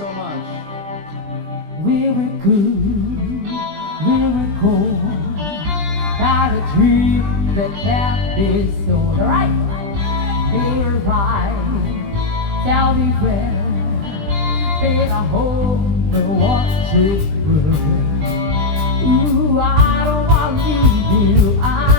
so much. We were good, we were cold. Had a dream that can't be sold. Right? Be right. Tell me where. Be a home that wants it good. Ooh, I don't want to leave you.